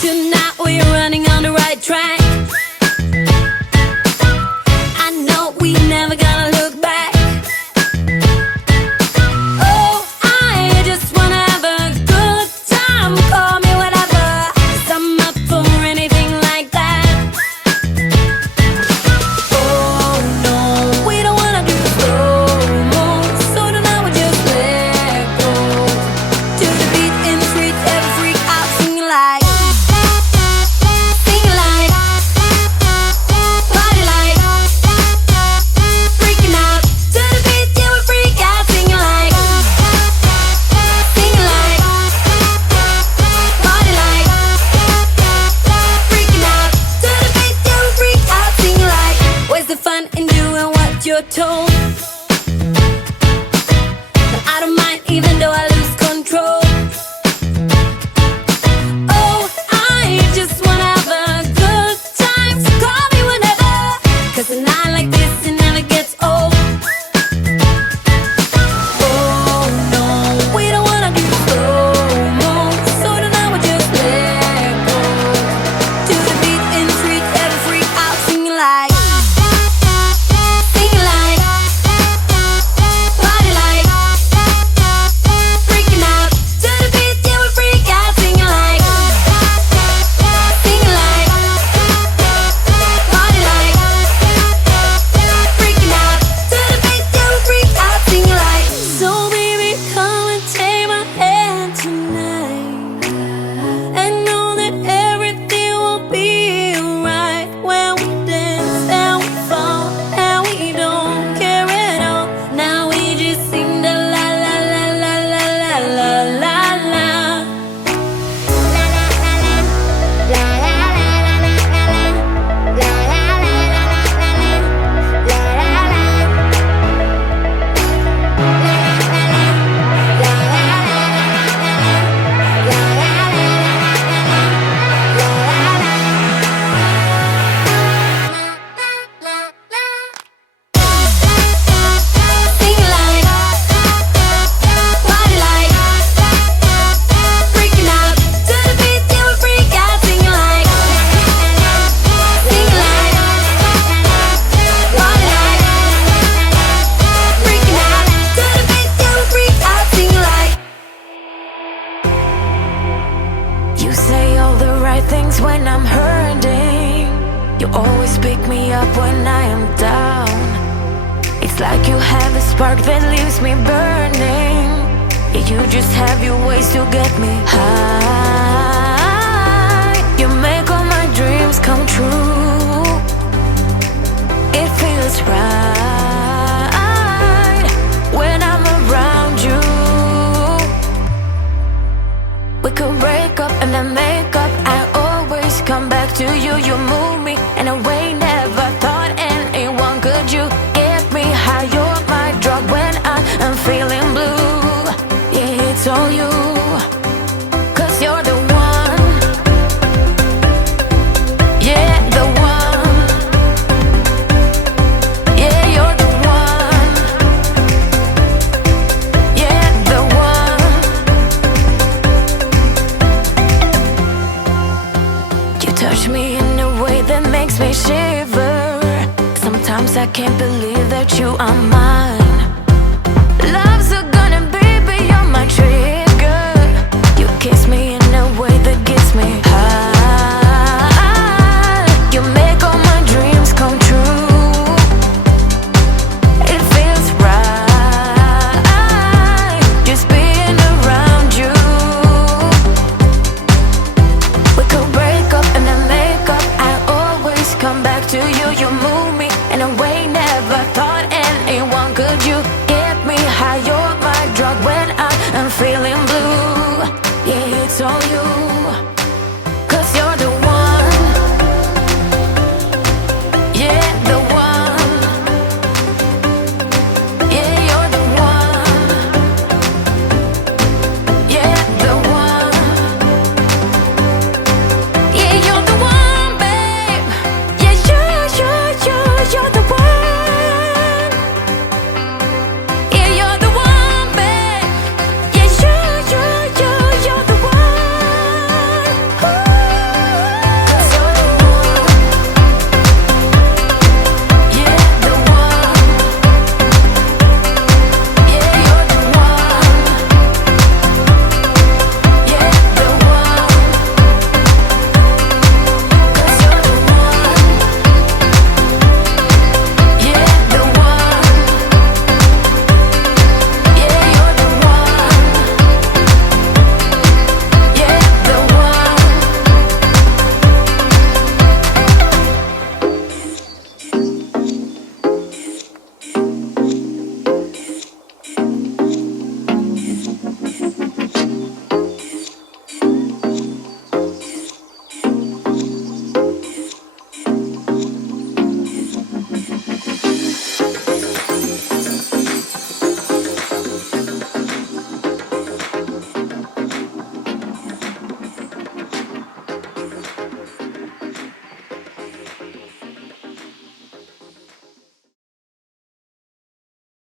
Tonight we're running on the right track. I know we never gonna look back. Oh, I just wanna have a good time. Call me whatever, 'cause I'm up for anything like that. Oh no, we don't wanna do slow-mo, so tonight we just let go. To the beat in the streets, every freak out singing like, singing like, party like, freaking out. To the beat, yeah, we freak out singing like, singing like, party like, freaking out. To the beat, yeah, we freak out singing like. Where's the fun in doing what you're told? But I don't mind even though I lose control. Oh, I just wanna have a good time, so call me whenever, 'cause a night like this, it never gets old. Oh no, we don't wanna do slow-mo, so tonight we just let go. To the beat in the street, every freak out singing like, singing like, party like, freaking out. To the beat, yeah, we freak out singing like, singing like, party like, freaking out. To the beat, yeah, we freak out singing like. So baby, come and take my hand tonight, and know that everything will be alright when we dance and we fall and we don't care at all. Now we just sing the la la la la la la la la la. Singing like, party like, freaking out. To the beat, yeah, we freak out singing like, singing like, party like, freaking out. To the beat, yeah, we freak out singing like. You say all the right things when I'm hurting. You always pick me up when I am down. It's like you have a spark that leaves me burning. Yeah, you just have your ways to get me high. You make all my dreams come true. It feels right when I'm around you. We could break up and then make up. I always come back to you. You move me in a way never thought anyone could. You get me high. You're my drug when I am feeling blue. Yeah, it's all you, 'cause you're the one. Yeah, the one. Yeah, you're the one. Yeah, the one. You touch me in a way that makes me shiver. Sometimes I can't believe that you are mine.